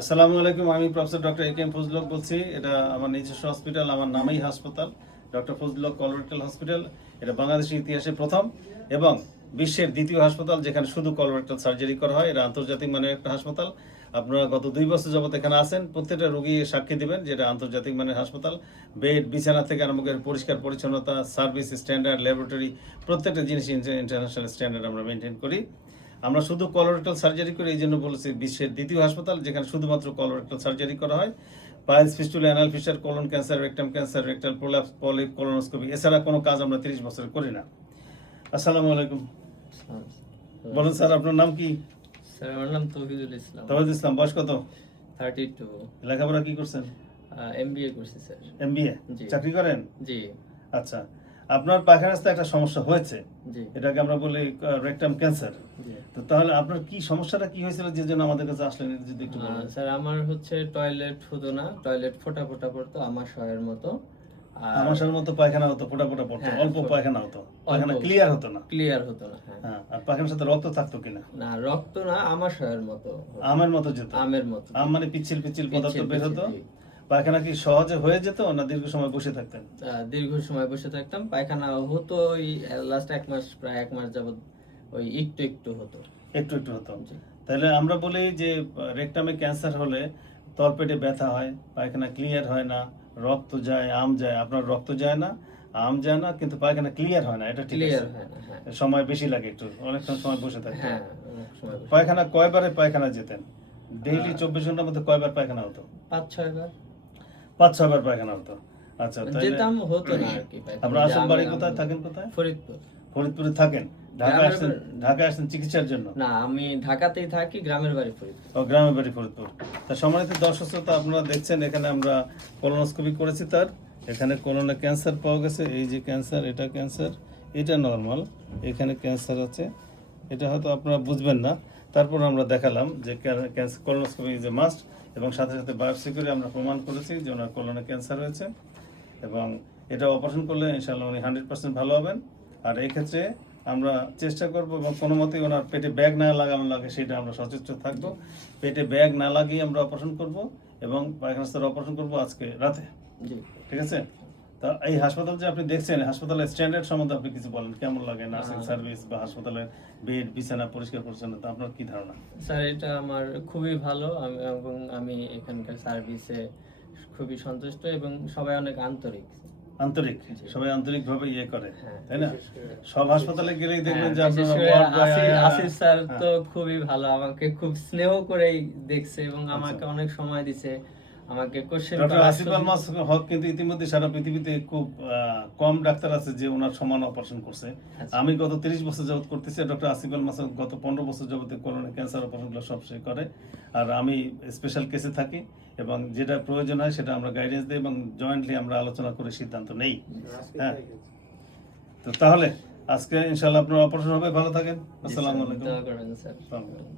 আসসালামু আলাইকুম। আমি professor doctor A K M Fazlul Haque বলছি। এটা আমার নিজস্ব হসপিটাল, আমার নামেই হাসপাতাল, doctor Fazlul Haque colorectal hospital. এটা বাংলাদেশের ইতিহাসে প্রথম এবং বিশ্বের দ্বিতীয় হাসপাতাল যেখানে শুধু কলোরেক্টাল সার্জারি করা হয়। এটা আন্তর্জাতিক মানের একটা হাসপাতাল। আপনারা গত 2 বছর যাবত এখানে আছেন, প্রত্যেকটা রোগী সাক্ষী দিবেন যেটা আন্তর্জাতিক মানের হাসপাতাল। বেড, বিছানা থেকে আরম্ভ করে পরিষ্কার পরিচ্ছন্নতা, সার্ভিস স্ট্যান্ডার্ড, ল্যাবরেটরি, প্রত্যেকটা জিনিস ইন্টারন্যাশনাল স্ট্যান্ডার্ড আমরা মেনটেন করি। আমরা শুধু কলোরেক্টাল সার্জারি করি, এই জন্য বলেছি বিশ্বের দ্বিতীয় হাসপাতাল যেখানে শুধুমাত্র কলোরেক্টাল সার্জারি করা হয়। Piles, fistula, anal fissure, colon cancer, rectum cancer, rectal prolapse, polyp, colonoscopy, এছাড়া কোনো কাজ আমরা 30 বছর করি না। আসসালামু আলাইকুম। বলুন স্যার, আপনার নাম কি? স্যার আমার নাম তৌহিদুল ইসলাম। তৌহিদুল ইসলাম, বয়স কত? 32। লেখাপড়া কি করছেন? এমবিএ করছি স্যার। এমবিএ। জি। চাকরি করেন? জি আচ্ছা, আপনার পায়খানা রাস্তায় একটা সমস্যা হয়েছে, জি এটাকে আমরা বলি রেকটাম ক্যান্সার। জি। তো তাহলে আপনার কি সমস্যাটা কি হয়েছিল যে জন্য আমাদের কাছে আসলেন, এটা যদি একটু বলেন। স্যার আমার হচ্ছে টয়লেট হতো না, টয়লেট ফোটা ফোটা পড়তো আমাশয়ের মতো। আমাশার মতো পায়খানা হতো, ফোঁটা ফোঁটা পড়তো, হ্যাঁ, অল্প পায়খানা হতো, পায়খানা অল্প। ক্লিয়ার হতো না। ক্লিয়ার হতো না। হ্যাঁ হ্যাঁ, আর পায়খানার সাথে রক্ত থাকতো কিনা? না, রক্ত না, আমাশয়ের মতো হতো। আমের মতো যেত? আমের মতো। আম মানে পিচ্ছিল পিচ্ছিল পদার্থ পিচ্ছিল বের হতো। পিচ্ছিল, জি। পায়খানা কি সহজে হয়ে যেত না দীর্ঘ সময় বসে থাকতেন? দীর্ঘ সময় বসে থাকতাম, পায়খানা হতো ওই লাস্ট 1 মাস, প্রায় 1 মাস যাবত ওই একটু একটু হতো। একটু একটু হতো। জি। তাহলে আমরা বলি যে রেকটামে ক্যান্সার হলে তলপেটে ব্যথা হয়, পায়খানা ক্লিয়ার হয় না, রক্ত যায়, আম যায়। আপনার রক্ত যায় না, আম যায় না, কিন্তু পায়খানা ক্লিয়ার হয় না, এটা ঠিক ক্লিয়ার আছে। হয় না। হ্যাঁ সময় বেশি লাগে, একটু অনেকক্ষণ সময় বসে থাকতে হ্যাঁ, হয়। অনেক সময় বসে। পায়খানা কয়বারে পায়খানা যেতেন? ডেইলি 24 ঘন্টার মধ্যে কয়বার পায়খানা হতো? 5-6 বার 5-6 বার পায়খানা হতো। আচ্ছা, তাহলে যেতাম, হতো না আর কি। আপনার আসল বাড়ি কোথায়, থাকেন কোথায়? ফরিদপুর। ফরিদপুরে থাকেন? ঢাকায় গ্রামের আসছেন? ঢাকায় আসছেন চিকিৎসার জন্য? না, আমি ঢাকাতেই থাকি, গ্রামের বাড়ি ফরিদপুর। ও, গ্রামের বাড়ি ফরিদপুর। তা সম্মানিত দর্শক শ্রোতা, আপনারা দেখছেন এখানে আমরা কোলোনোস্কোপি করেছি। তার এখানে কোলনে ক্যান্সার পাওয়া গেছে। এই যে ক্যান্সার, এটা ক্যান্সার, এটা নর্মাল, এখানে ক্যান্সার আছে। এটা হয়তো আপনারা বুঝবেন না, তারপর আমরা দেখালাম যে cancer colonoscopy is a must, এবং সাথে সাথে বায়োপসি করে আমরা প্রমাণ করেছি যে ওনার কোলনে ক্যান্সার হয়েছে, এবং এটা অপারেশন করলে ইনশাআল্লাহ উনি 100% ভালো হবেন। আর এই ক্ষেত্রে আমরা চেষ্টা করব এবং কোনো মতেই ওনার পেটে ব্যাগ না লাগানো লাগে সেটা আমরা সচেষ্ট থাকবো। পেটে ব্যাগ না লাগিয়ে আমরা অপারেশন করব এবং পায়খানা স্তরে অপারেশন করব আজকে রাতে। জি। ঠিক আছে? তা এই হাসপাতাল যে আপনি দেখছেন, হাসপাতালের স্ট্যান্ডার্ড সম্বন্ধে আপনি কিছু বলেন, কেমন লাগে নার্সিং সার্ভিস বা হাসপাতালের বেড, বিছানা, পরিষ্কার পরিচ্ছন্নতা, আপনার কি ধারণা? স্যার এটা আমার খুবই ভালো, এবং আমি এখানকার সার্ভিসে খুবই সন্তুষ্ট, এবং সবাই অনেক আন্তরিক। আন্তরিক, জি। সবাই আন্তরিকভাবে ইয়ে করে, হ্যাঁ। তাই না? সব হাসপাতালে গেলেই দেখবেন যে বিশেষ আপনারা করে ward boy আসিফ স্যার হ্যাঁ। তো খুবই ভালো, আমাকে খুব স্নেহ করেই দেখছে এবং আচ্ছা। আমাকে অনেক সময় দিছে, আমাকে কোশ্চেন ডক্টর আসিফ আলমাস হক কিন্তু ইতিমধ্যে সারা পৃথিবীতে খুব কম ডাক্তার আছে যে ওনার সমান অপারেশন করছে। আচ্ছা। আমি গত 30 বছর যাবত করতেছি, ডক্টর আসিফ আলমাস গত 15 বছর যাবত কোলনে ক্যান্সার অপারেশনগুলো সব সে করে। আর আমি স্পেশাল কেসে থাকি এবং যেটা প্রয়োজন হয় সেটা আমরা গাইডেন্স দিই এবং জয়েন্টলি আমরা আলোচনা করে সিদ্ধান্ত নেই। হ্যাঁ, তো তাহলে আজকে ইনশাআল্লাহ আপনার অপারেশন হবে, ভালো থাকেন। আসসালামু আলাইকুম। দোয়া করবেন স্যার। আসসালামু আলাইকুম।